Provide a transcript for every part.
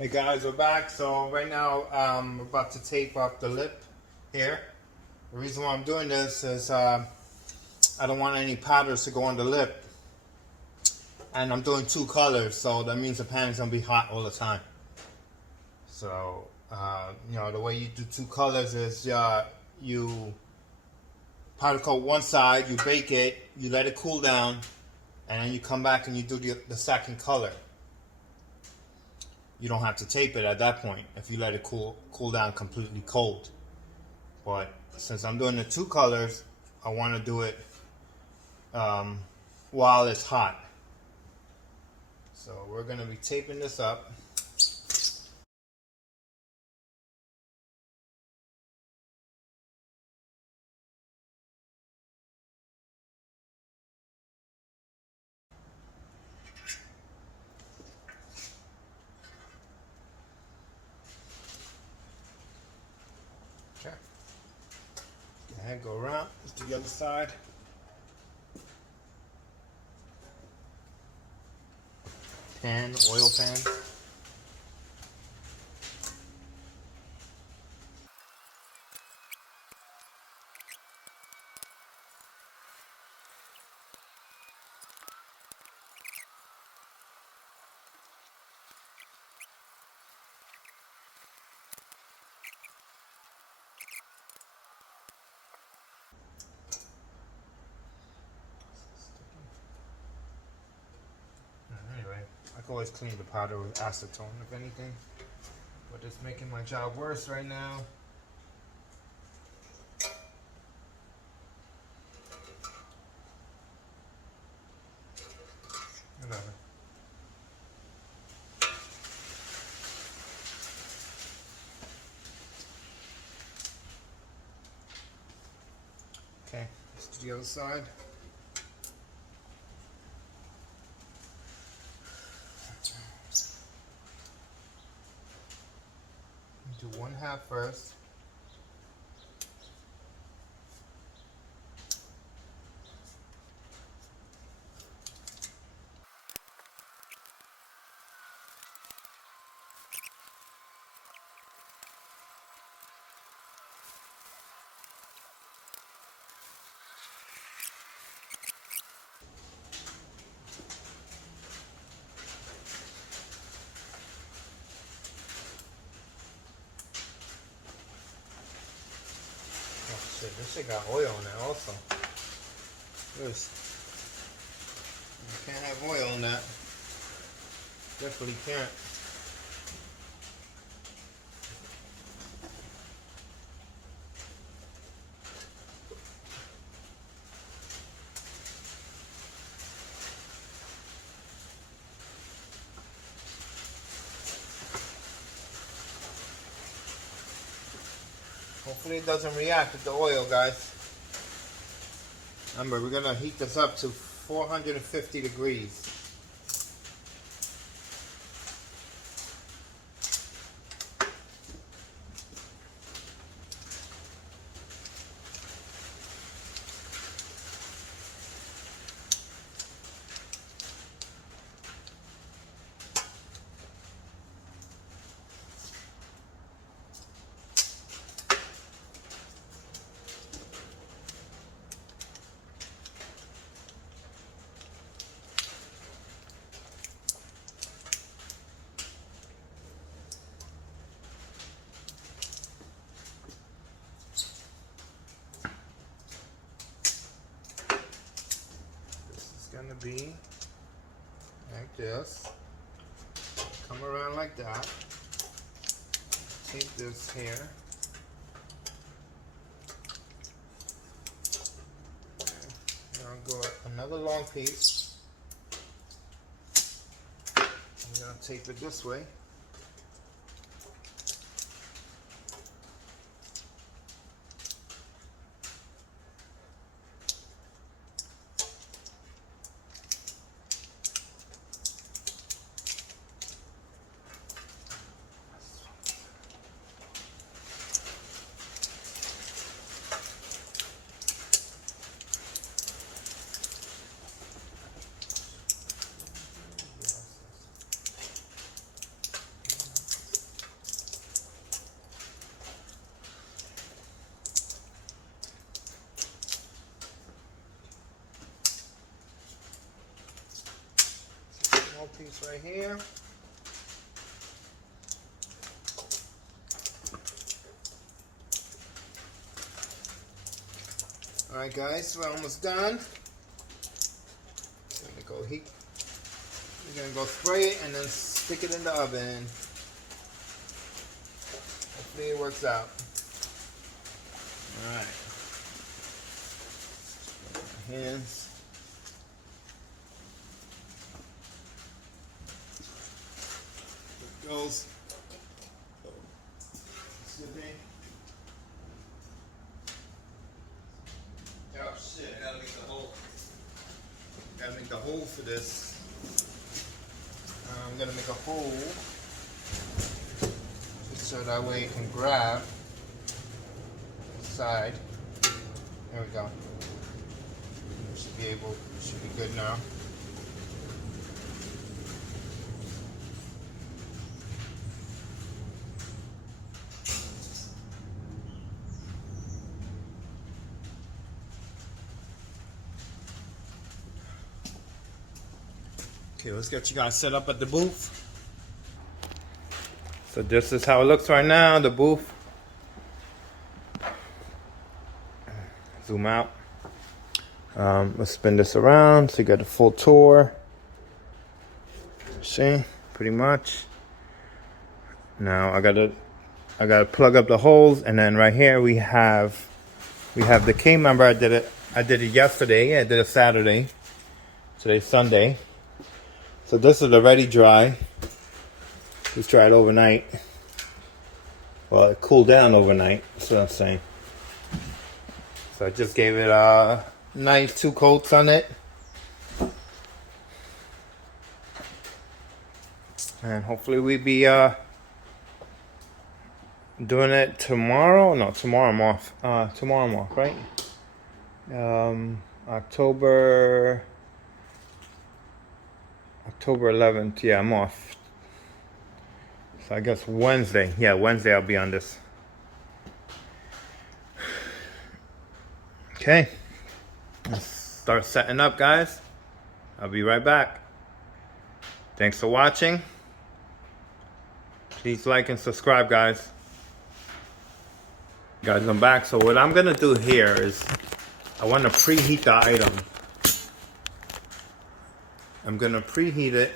Hey guys, we're back. So right now I'm about to tape up the lip here. The reason why I'm doing this is I don't want any powders to go on the lip. And I'm doing two colors, so that means the pan is going to be hot all the time. So, the way you do two colors is you powder coat one side, you bake it, you let it cool down, and then you come back and you do the second color. You don't have to tape it at that point if you let it cool down completely cold. But since I'm doing the two colors, I want to do it while it's hot. So we're going to be taping this up. Okay. Go ahead, go around to the other side. Pan, oil pan. Anyway, I can always clean the powder with acetone if anything, but it's making my job worse right now. Whatever. Okay, let's do the other side. Do one half first. Oh shit, this shit got oil in it also. This. You can't have oil in that. Definitely can't. Hopefully it doesn't react with the oil, guys. Remember, we're gonna heat this up to 450 degrees. Gonna be like this. Come around like that. Take this here. I'm gonna go another long piece. I'm gonna tape it this way. right here. Alright guys, we're almost done. We're gonna go heat. We're gonna go spray it and then stick it in the oven. Hopefully it works out. Alright. Hands. There it goes. Oh shit, I gotta make the hole. Gotta make the hole for this. I'm gonna make a hole so that way it can grab the side. There we go. Should be good now. Okay, let's get you guys set up at the booth. So this is how it looks right now, the booth. Zoom out. Let's spin this around so you get a full tour. See, pretty much. Now I gotta plug up the holes, and then right here we have the K member. I did it yesterday. I did it Saturday. Today's Sunday. So this is already dry. Just dried overnight. Well, it cooled down overnight. That's what I'm saying. So I just gave it a nice 2 coats on it. And hopefully we'll be doing it tomorrow. No, tomorrow I'm off. Tomorrow I'm off, right? October 11th. Yeah, I'm off. So I guess Wednesday. Yeah, Wednesday I'll be on this. Okay. Let's start setting up, guys. I'll be right back. Thanks for watching. Please like and subscribe, guys. Guys, I'm back. So what I'm gonna do here is I want to preheat the item. I'm gonna preheat it.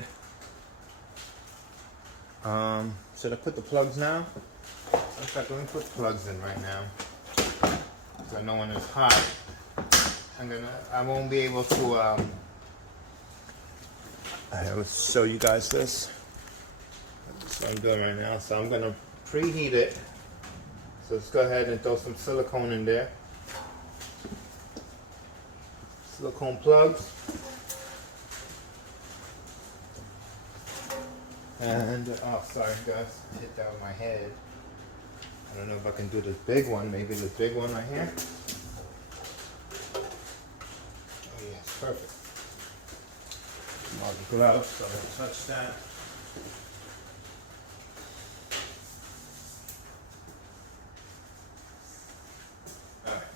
Should I put the plugs now? In fact, let me put plugs in right now. So I know when it's hot, I won't be able to. Let's show you guys this. That's what I'm doing right now. So I'm gonna preheat it. So let's go ahead and throw some silicone in there. Silicone plugs. And, oh, sorry guys, I hit that with my head. I don't know if I can do this big one, maybe this big one right here. Oh yes, perfect. All the gloves, so I don't touch that. Alright,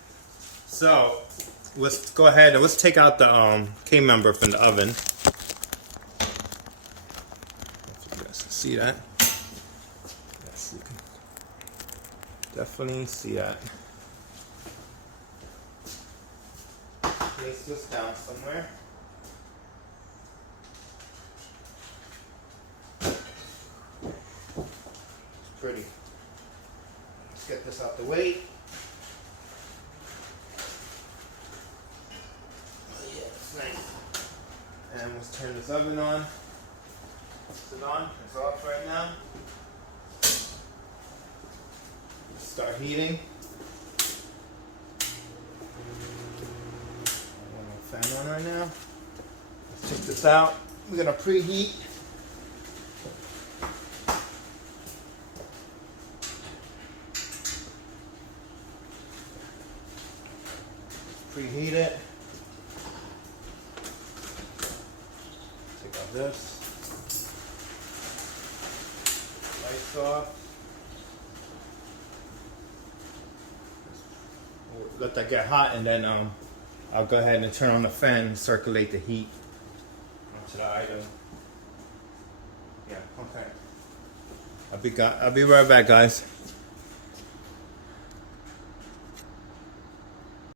so let's go ahead and let's take out the K member from the oven. See that? Yes, you can definitely see that. Place this down somewhere. It's pretty. Let's get this out the way. Oh yeah, it's nice. And let's turn this oven on. Is it on? It's off right now. Start heating. I want fan on right now. Let's take this out. We're gonna preheat. Preheat it. Take out this. Lights off. Let that get hot, and then I'll go ahead and turn on the fan and circulate the heat onto the item. Yeah. Okay. I'll be right back, guys.